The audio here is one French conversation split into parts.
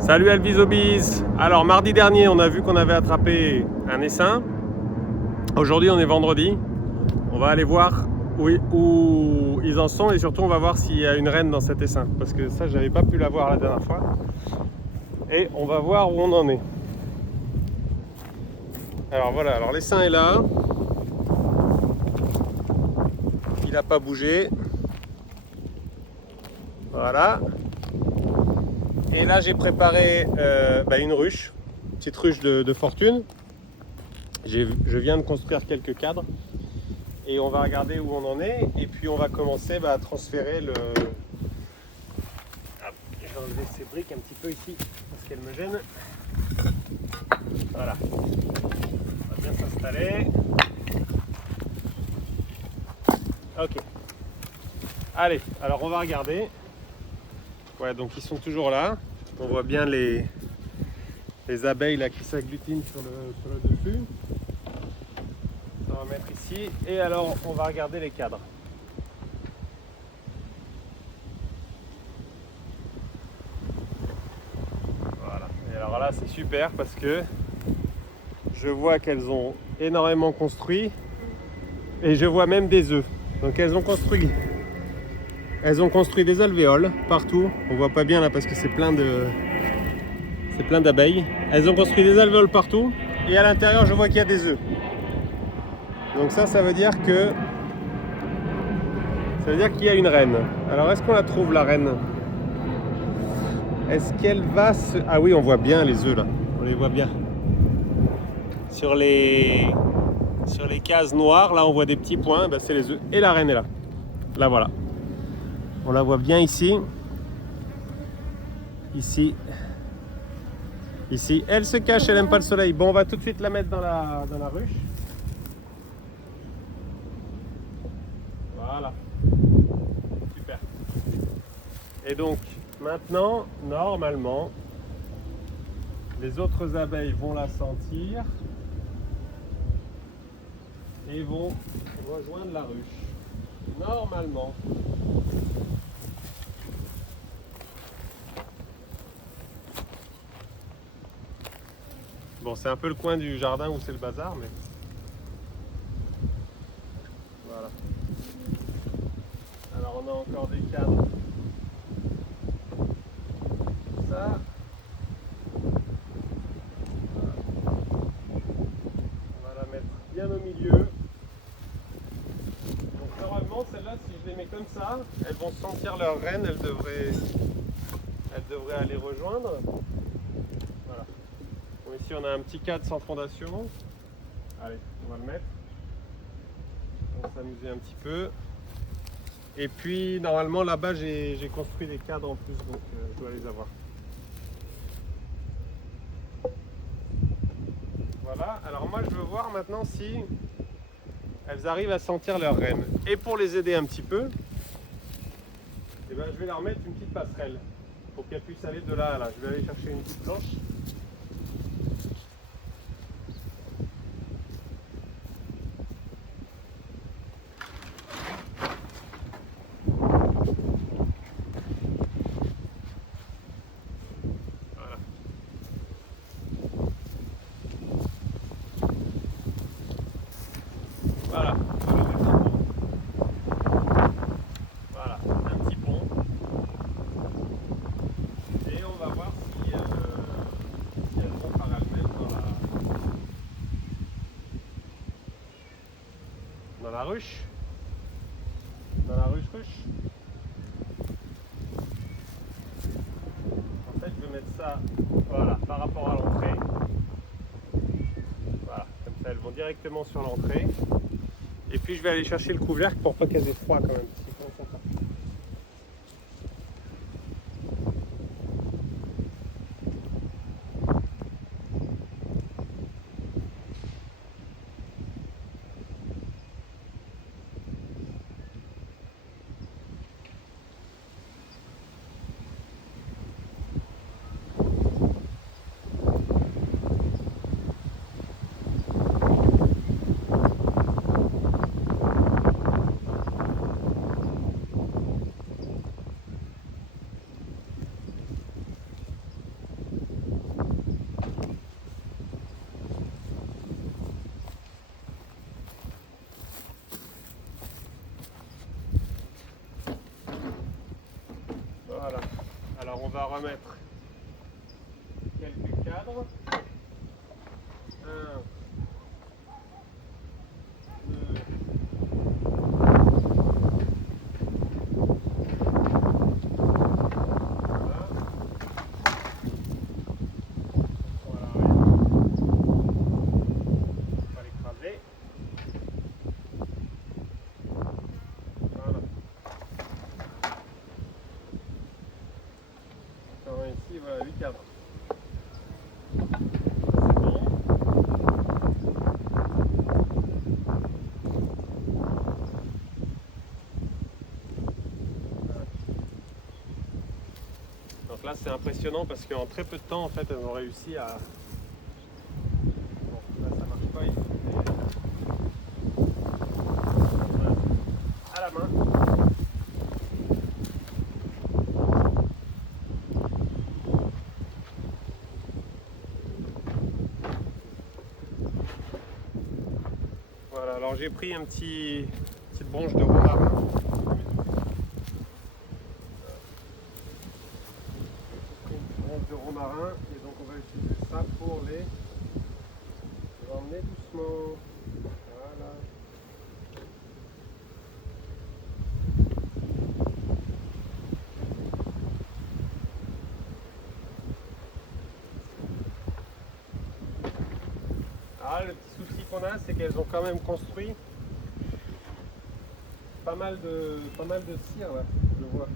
Salut Albizobiz. Alors mardi dernier on a vu qu'on avait attrapé un essaim. Aujourd'hui on est vendredi. On va aller voir où ils en sont et surtout on va voir s'il y a une reine dans cet essaim. Parce que ça j'avais pas pu la voir la dernière fois. Et on va voir où on en est. Alors voilà, alors l'essaim est là. Il n'a pas bougé. Voilà. Et là j'ai préparé une ruche, une petite ruche de fortune. Je viens de construire quelques cadres et on va regarder où on en est et puis on va commencer à transférer le... Hop, je vais enlever ces briques un petit peu ici parce qu'elles me gênent. Voilà, on va bien s'installer. Ok, allez, alors on va regarder. Ouais, donc ils sont toujours là. On voit bien les abeilles là qui s'agglutinent sur le dessus. On va mettre ici. Et alors, on va regarder les cadres. Voilà. Et alors là, c'est super parce que je vois qu'elles ont énormément construit. Et je vois même des œufs. Donc elles ont construit des alvéoles partout. On voit pas bien là parce que c'est plein d'abeilles. Elles ont construit des alvéoles partout et à l'intérieur je vois qu'il y a des œufs. Donc ça veut dire qu'il y a une reine. Alors est-ce qu'on la trouve la reine? Est-ce qu'elle va se... Ah oui, on voit bien les œufs là. On les voit bien. Sur les cases noires, là on voit des petits points, c'est les œufs. Et la reine est là. Là voilà. On la voit bien ici. Ici. Ici. Elle se cache, elle n'aime pas le soleil. Bon, on va tout de suite la mettre dans la ruche. Voilà. Super. Et donc, maintenant, normalement, les autres abeilles vont la sentir et vont rejoindre la ruche. Normalement. Bon, c'est un peu le coin du jardin où c'est le bazar, mais voilà. Alors on a encore des cadres. Ça. Voilà. On va la mettre bien au milieu. Donc normalement, celles-là, si je les mets comme ça, elles vont sentir leur reine, elles devraient aller rejoindre. Voilà. Bon, ici on a un petit cadre sans fondation. Allez, on va le mettre. On va s'amuser un petit peu. Et puis normalement là-bas j'ai construit des cadres en plus, donc je dois les avoir. Voilà, alors moi je veux voir maintenant si elles arrivent à sentir leur reine. Et pour les aider un petit peu, je vais leur mettre une petite passerelle pour qu'elles puissent aller de là à là. Je vais aller chercher une petite planche. Voilà. Voilà, un petit pont. Et on va voir si elles vont par elles-mêmes dans la ruche. Dans la ruche. En fait, je vais mettre ça voilà, par rapport à l'entrée. Voilà, comme ça elles vont directement sur l'entrée. Et puis je vais aller chercher le couvercle pour pas qu'elles aient froid quand même. va remettre quelques cadres. Un, deux, ici, voilà, 8 cadres. C'est bon. Voilà. Donc là, c'est impressionnant parce qu'en très peu de temps, en fait, elles ont réussi à... Bon, là, ça marche pas, il faut à la main. Voilà, alors j'ai pris une petite branche de romarin. Une branche de romarin et donc on va utiliser ça pour les... On va emmener doucement. Voilà. Ah, le petit souci qu'on a, c'est qu'elles ont quand même construit pas mal de cire là, je vois.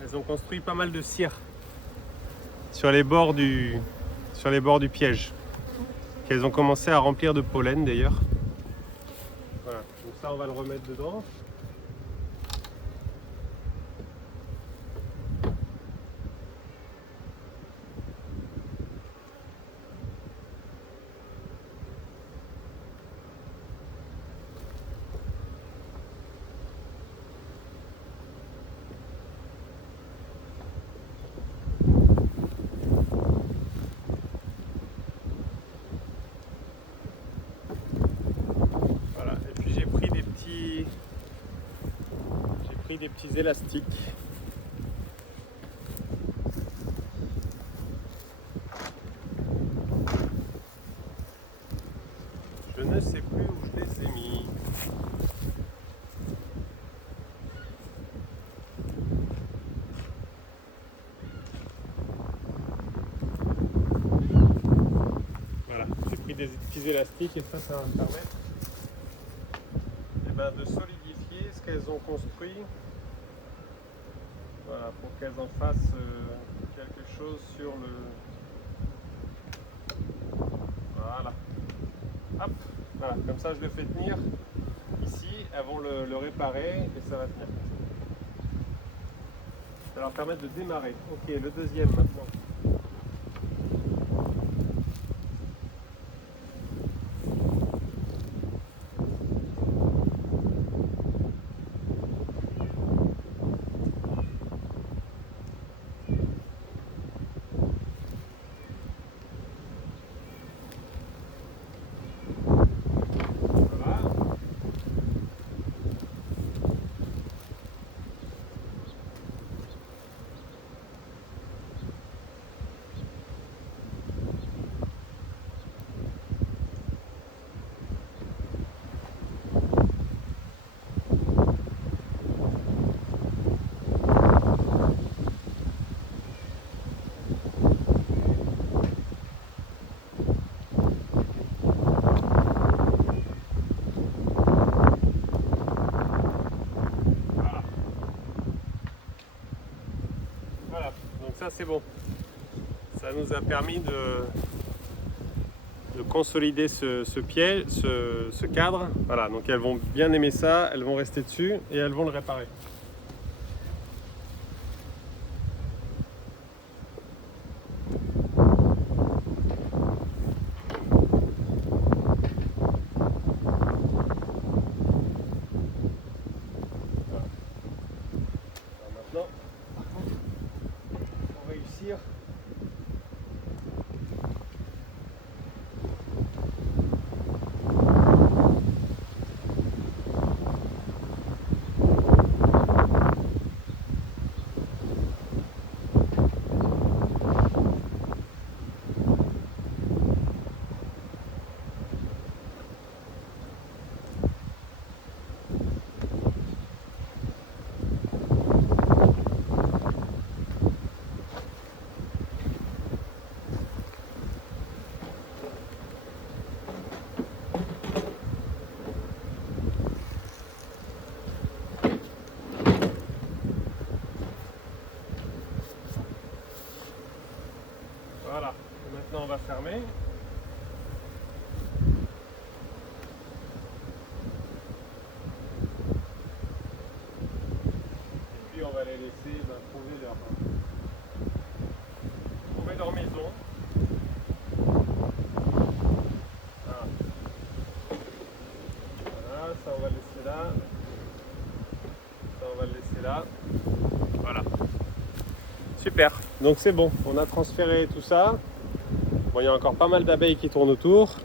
Elles ont construit pas mal de cire sur les bords du piège, qu'elles ont commencé à remplir de pollen d'ailleurs. Voilà, donc ça on va le remettre dedans. Voilà, et puis j'ai pris des petits élastiques. Je ne sais plus où je les ai mis. Voilà, j'ai pris des petits élastiques et ça va me permettre de solidifier ce qu'elles ont construit. Voilà, pour qu'elles en fassent quelque chose sur le... Voilà. Hop, voilà, comme ça je le fais tenir ici, elles vont le réparer et ça va tenir. Ça va leur permettre de démarrer. Ok, le deuxième maintenant. Ça c'est bon, ça nous a permis de consolider ce pied, ce cadre. Voilà, donc elles vont bien aimer ça, elles vont rester dessus et elles vont le réparer. Voilà. Alors maintenant, par contre, pour réussir, laisser trouver leur maison. Voilà, ça on va le laisser là. Ça on va le laisser là. Voilà. Super. Donc c'est bon, on a transféré tout ça. Bon, il y a encore pas mal d'abeilles qui tournent autour.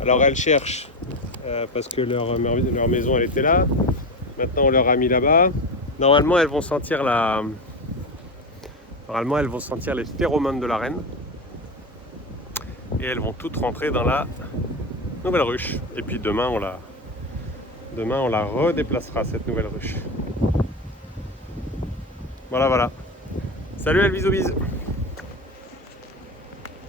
Alors elles cherchent parce que leur maison elle était là. Maintenant on leur a mis là-bas. Normalement elles vont sentir les phéromones de la reine. Et elles vont toutes rentrer dans la nouvelle ruche. Et puis demain on la redéplacera, cette nouvelle ruche. Voilà. Salut, bisous.